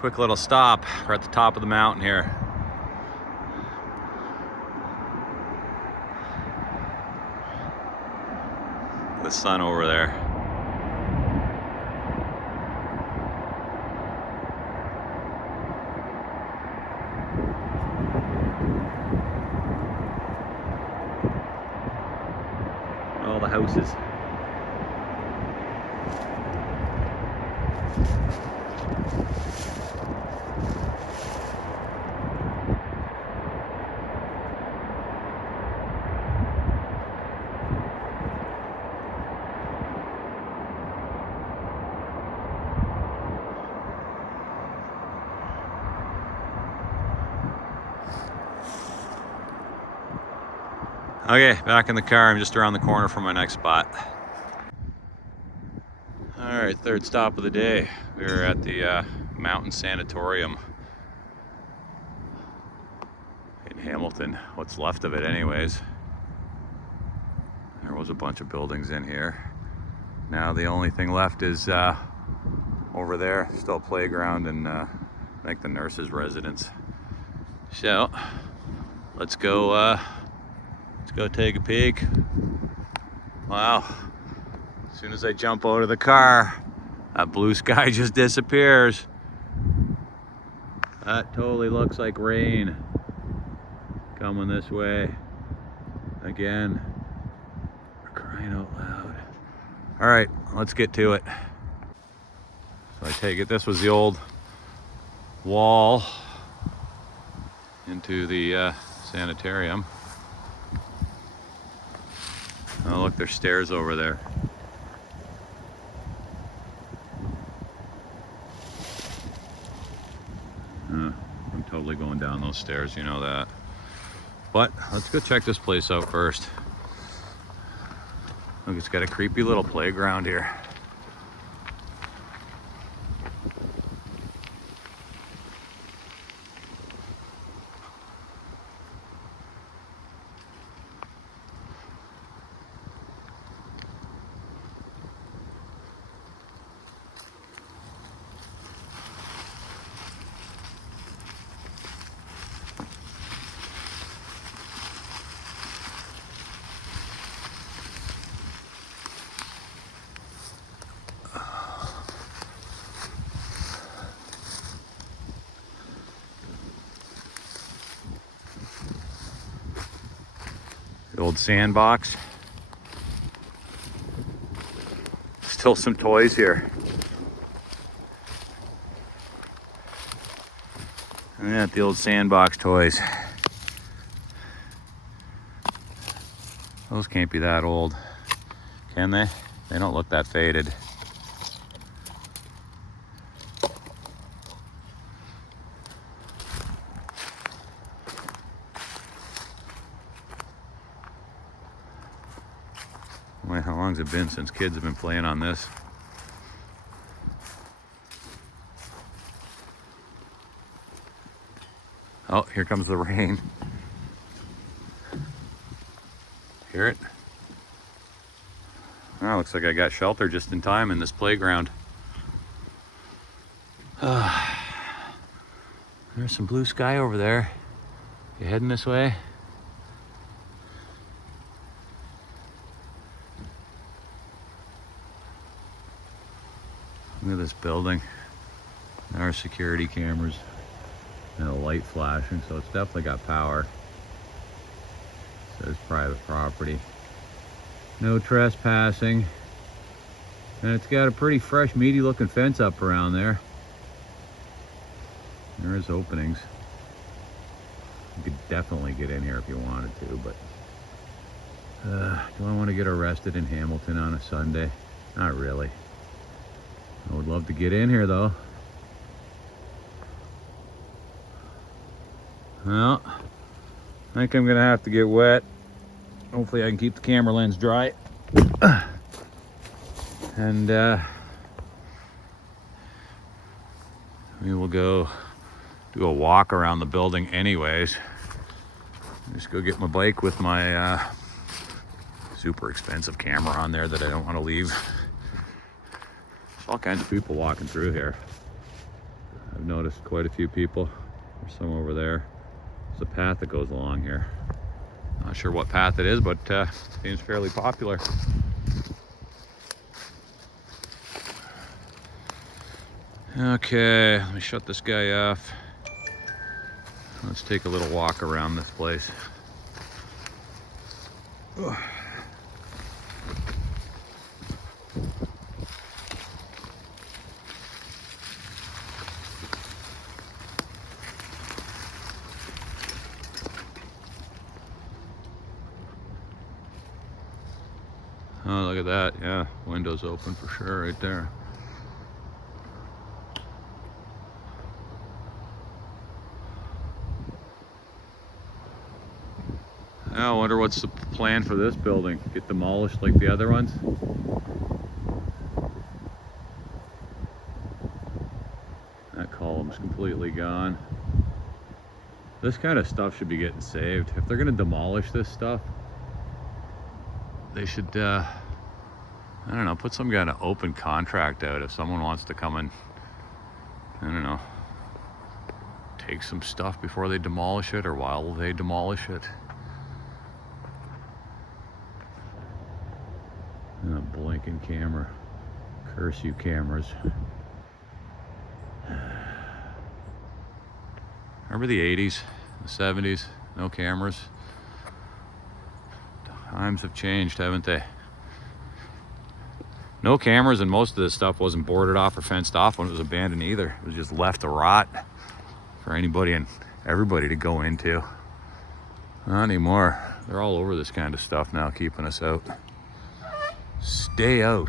Quick little stop. We're at the top of the mountain here. The sun over there. All the houses. Okay, back in the car. I'm just around the corner from my next spot. All right, third stop of the day. We're at the Mountain Sanatorium in Hamilton. What's left of it anyways. There was a bunch of buildings in here. Now the only thing left is over there, still a playground and I think the nurses' residence. So let's go take a peek. Wow. As soon as I jump out of the car, that blue sky just disappears. That totally looks like rain coming this way. Again, we're crying out loud. All right, let's get to it. So I take it this was the old wall into the sanitarium. Oh look, there's stairs over there. I'm totally going down those stairs, you know that. But let's go check this place out first. Look, it's got a creepy little playground here. The old sandbox. Still some toys here. And at the old sandbox toys. Those can't be that old, can they? They don't look that faded. Wait, how long's it been since kids have been playing on this? Oh, here comes the rain. Hear it? Oh, looks like I got shelter just in time in this playground. There's some blue sky over there. You heading this way? Look at this building. There are security cameras and a light flashing, so it's definitely got power. It says private property. No trespassing. And it's got a pretty fresh, meaty looking fence up around there. There is openings. You could definitely get in here if you wanted to, but do I want to get arrested in Hamilton on a Sunday? Not really. I would love to get in here though. Well, I think I'm gonna have to get wet. Hopefully I can keep the camera lens dry. And we will go do a walk around the building anyways. Just go get my bike with my super expensive camera on there that I don't want to leave. There's all kinds of people walking through here. I've noticed quite a few people. There's some over there. There's a path that goes along here. Not sure what path it is, but seems fairly popular. Okay, let me shut this guy off. Let's take a little walk around this place. Ugh. Oh, look at that. Yeah, window's open for sure right there. I wonder what's the plan for this building? Get demolished like the other ones? That column's completely gone. This kind of stuff should be getting saved. If they're gonna demolish this stuff, they should, I don't know, put some kind of open contract out if someone wants to come and, I don't know, take some stuff before they demolish it or while they demolish it. And a blinking camera. Curse you cameras. Remember the 80s, the 70s? No cameras. Times have changed, haven't they? No cameras, and most of this stuff wasn't boarded off or fenced off when it was abandoned either. It was just left to rot for anybody and everybody to go into. Not anymore. They're all over this kind of stuff now, keeping us out. Stay out.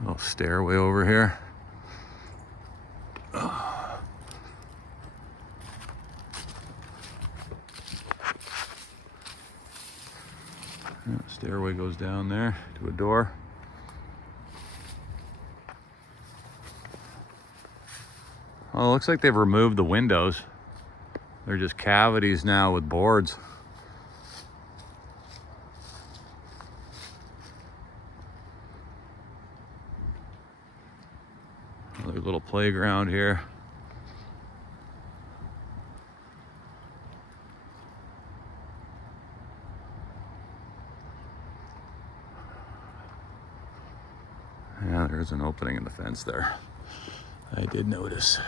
Little stairway over here. Oh. Yeah, stairway goes down there to a door. Well, it looks like they've removed the windows. They're just cavities now with boards. Another little playground here. Yeah, there's an opening in the fence there. I did notice.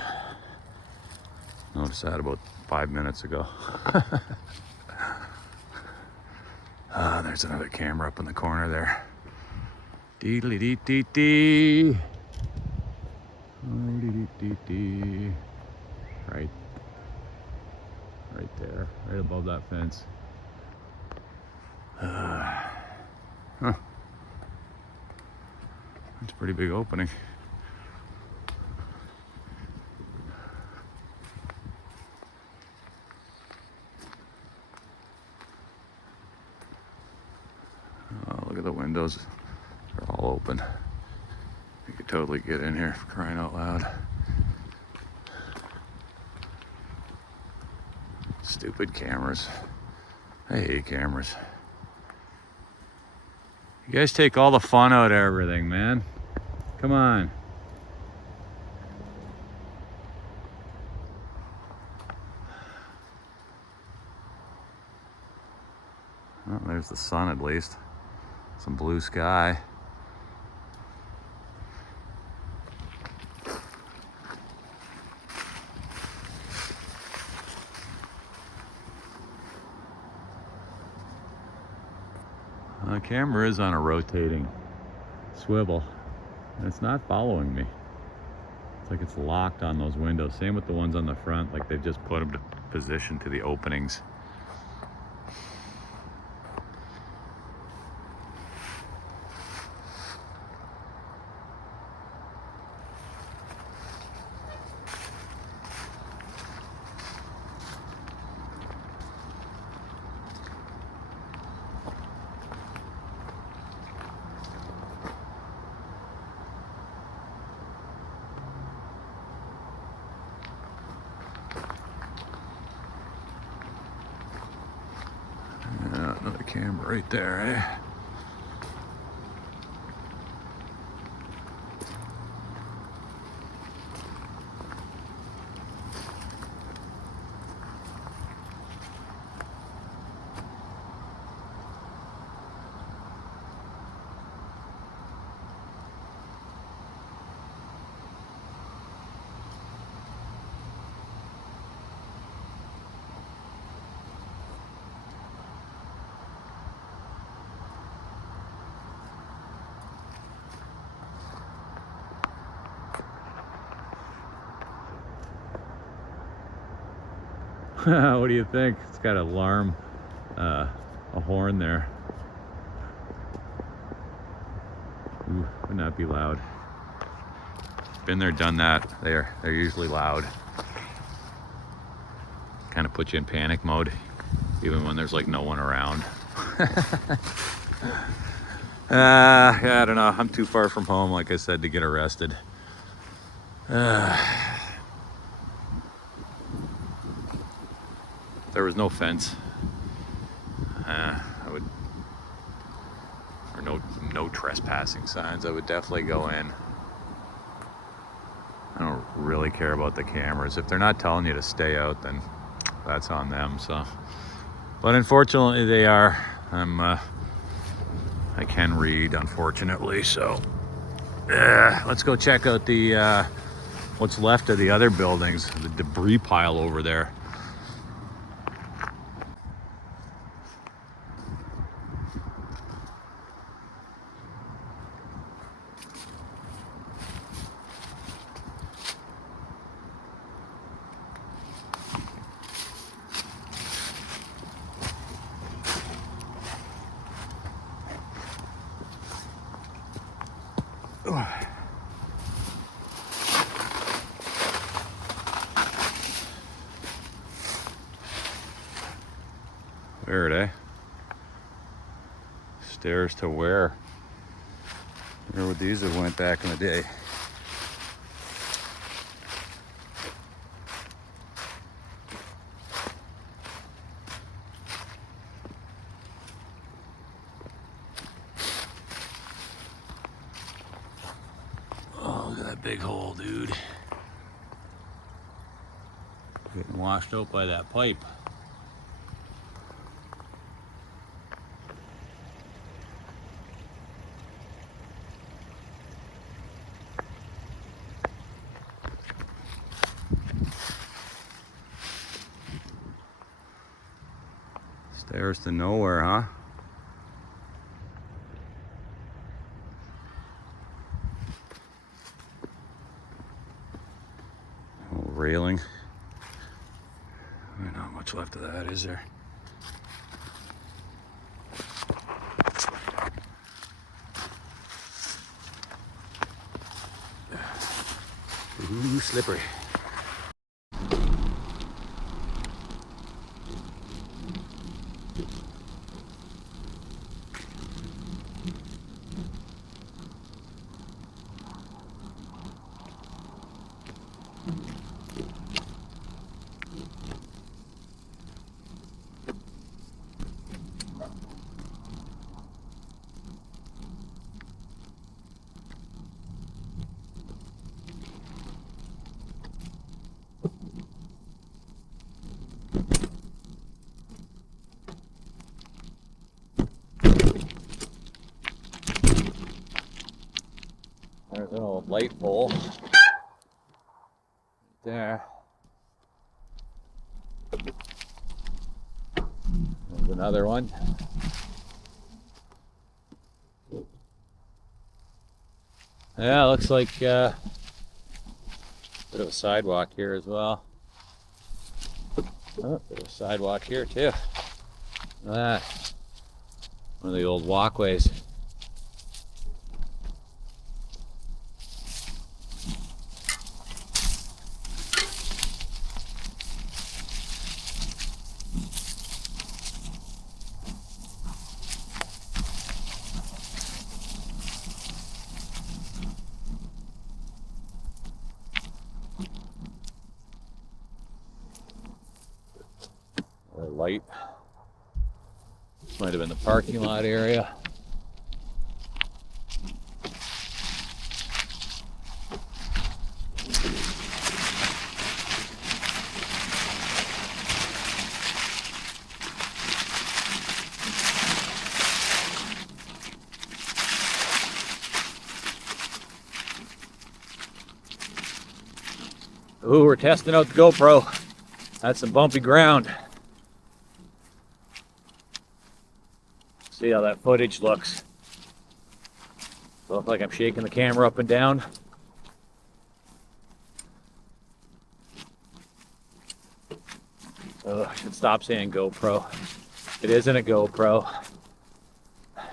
Noticed that about 5 minutes ago. There's another camera up in the corner there. Deedly dee dee dee. Oh, dee dee dee dee. Right there, right above that fence. Huh. That's a pretty big opening. Oh, look at the windows. They're all open. You could totally get in here, for crying out loud. Stupid cameras. I hate cameras. You guys take all the fun out of everything, man. Come on. Well, there's the sun at least. Some blue sky. The camera is on a rotating swivel, and it's not following me. It's like it's locked on those windows. Same with the ones on the front, like they've just put them to position to the openings. Yeah, another camera right there, eh? What do you think? It's got an alarm, a horn there. Ooh, would not be loud. Been there, done that. They're usually loud. Kind of put you in panic mode, even when there's like no one around. Yeah, I don't know. I'm too far from home, like I said, to get arrested. If there was no fence, I would, or no trespassing signs, I would definitely go in. I don't really care about the cameras. If they're not telling you to stay out, then that's on them. So, but unfortunately, they are. I can read, unfortunately. So, let's go check out the what's left of the other buildings. The debris pile over there. Weird, eh? Stairs to where? Where would these have went back in the day? Oh, look at that big hole, dude. Getting washed out by that pipe. Stairs to nowhere, huh? Old railing. Not much left of that, is there? Ooh, slippery. There's an old light pole. There. There's another one. Yeah, looks like a bit of a sidewalk here as well. Oh, bit of a sidewalk here too. Look at that. One of the old walkways. Light. This might have been the parking lot area. Ooh, we're testing out the GoPro. That's some bumpy ground. See how that footage looks. Look like I'm shaking the camera up and down. Oh, I should stop saying GoPro. It isn't a GoPro.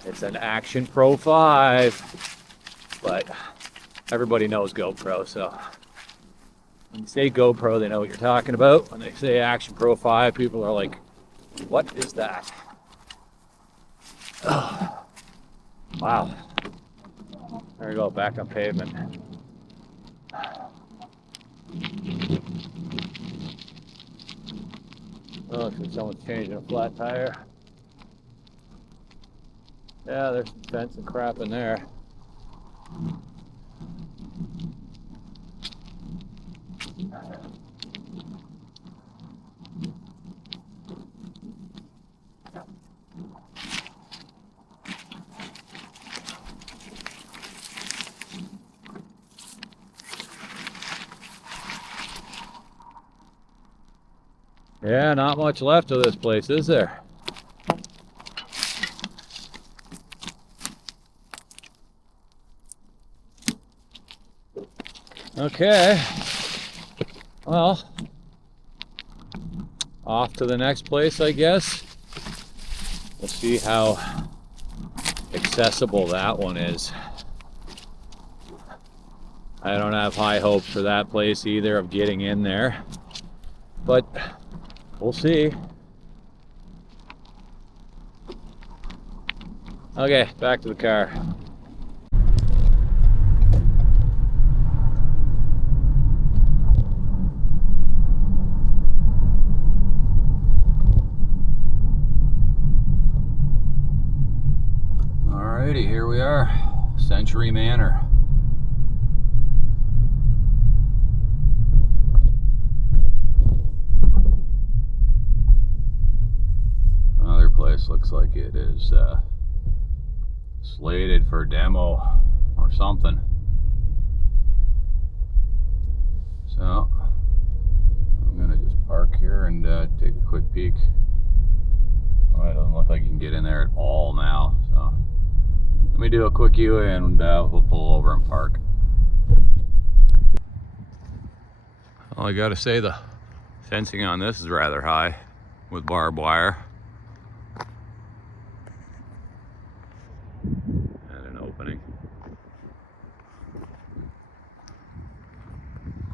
It's an Action Pro 5. But everybody knows GoPro, so when you say GoPro, they know what you're talking about. When they say Action Pro 5, people are like, what is that? Oh, wow. There we go, back on pavement. Oh, looks like someone's changing a flat tire. Yeah, there's some fence and crap in there. Yeah, not much left of this place, is there? Okay. Well, off to the next place, I guess. We'll see how accessible that one is. I don't have high hopes for that place either of getting in there, but we'll see. Okay, back to the car. Alrighty, here we are, Century Manor. Another place looks like it is slated for demo or something. So I'm gonna just park here and take a quick peek. Well, it doesn't look like you can get in there at all now, so let me do a quick U and we'll pull over and park. Well, I gotta say the fencing on this is rather high with barbed wire. And an opening.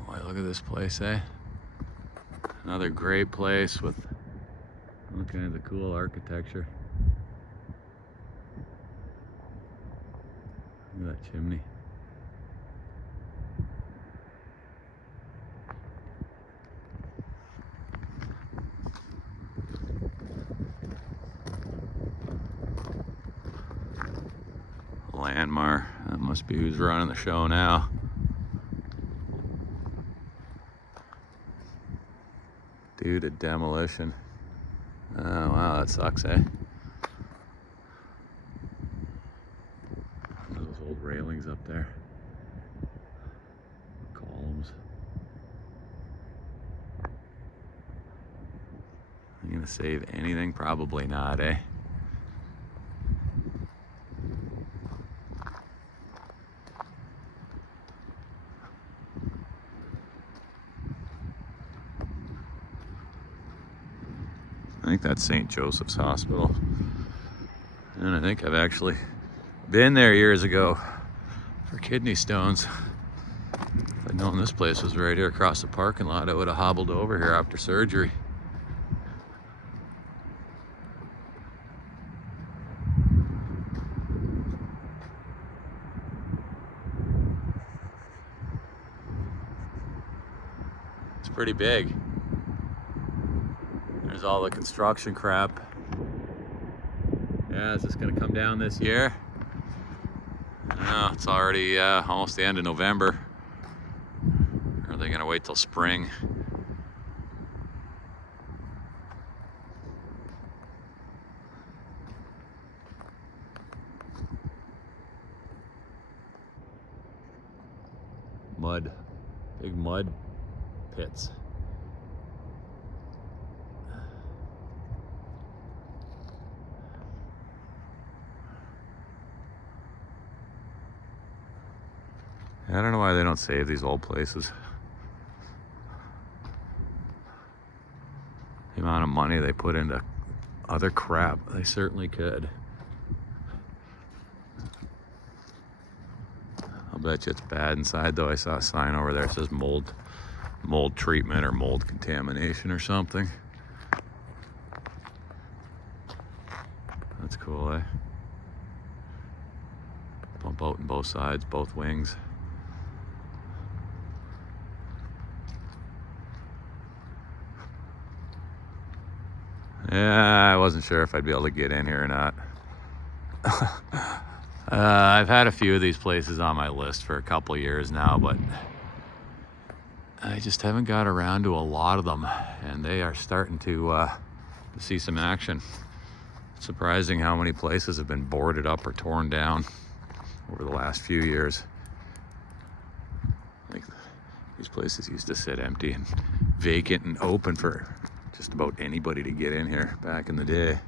Boy, look at this place, eh? Another great place with all kinds of cool architecture. Look at that chimney. Landmark. That must be who's running the show now. Due to demolition. Oh wow, that sucks, eh? Those old railings up there. Columns. Are you gonna save anything? Probably not, eh? I think that's St. Joseph's Hospital. And I think I've actually been there years ago for kidney stones. If I'd known this place was right here across the parking lot, I would have hobbled over here after surgery. It's pretty big. There's all the construction crap. Yeah, is this gonna come down this year? No, it's already almost the end of November. Or are they gonna wait till spring? Mud, big mud pits. I don't know why they don't save these old places. The amount of money they put into other crap, they certainly could. I'll bet you it's bad inside though. I saw a sign over there that says mold treatment or mold contamination or something. That's cool, eh? Pump out in both sides, both wings. Yeah, I wasn't sure if I'd be able to get in here or not. I've had a few of these places on my list for a couple years now, but I just haven't got around to a lot of them, and they are starting to see some action. It's surprising how many places have been boarded up or torn down over the last few years. Like, these places used to sit empty and vacant and open for just about anybody to get in here back in the day.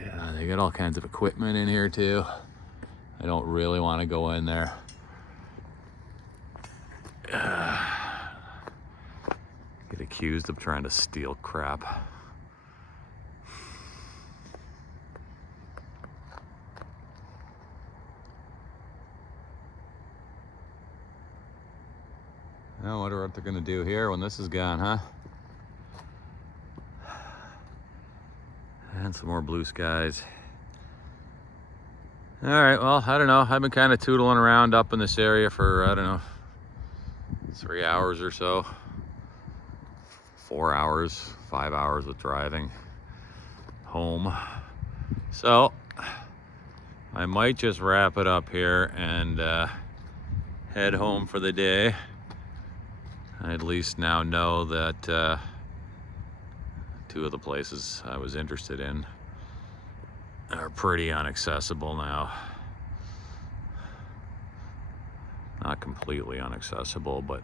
Yeah, they got all kinds of equipment in here too. I don't really want to go in there. Get accused of trying to steal crap. I wonder what they're gonna do here when this is gone, huh? And some more blue skies. All right, well, I don't know. I've been kind of tootling around up in this area for, I don't know, 3 hours or so. 4 hours, 5 hours of driving home. So I might just wrap it up here and head home for the day. I at least now know that 2 of the places I was interested in are pretty inaccessible now. Not completely inaccessible, but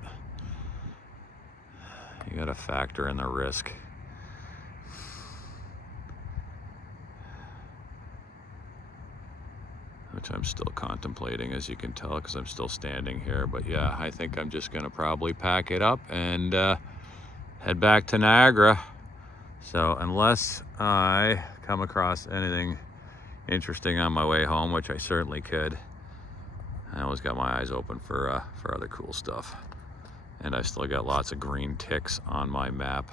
you gotta factor in the risk. Which I'm still contemplating, as you can tell, because I'm still standing here. But yeah, I think I'm just gonna probably pack it up and head back to Niagara. So unless I come across anything interesting on my way home, which I certainly could, I always got my eyes open for other cool stuff. And I've still got lots of green ticks on my map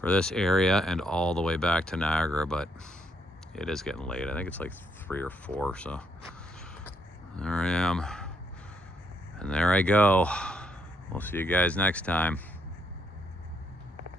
for this area and all the way back to Niagara, but it is getting late. I think it's like 3 or 4, so there I am. And there I go. We'll see you guys next time.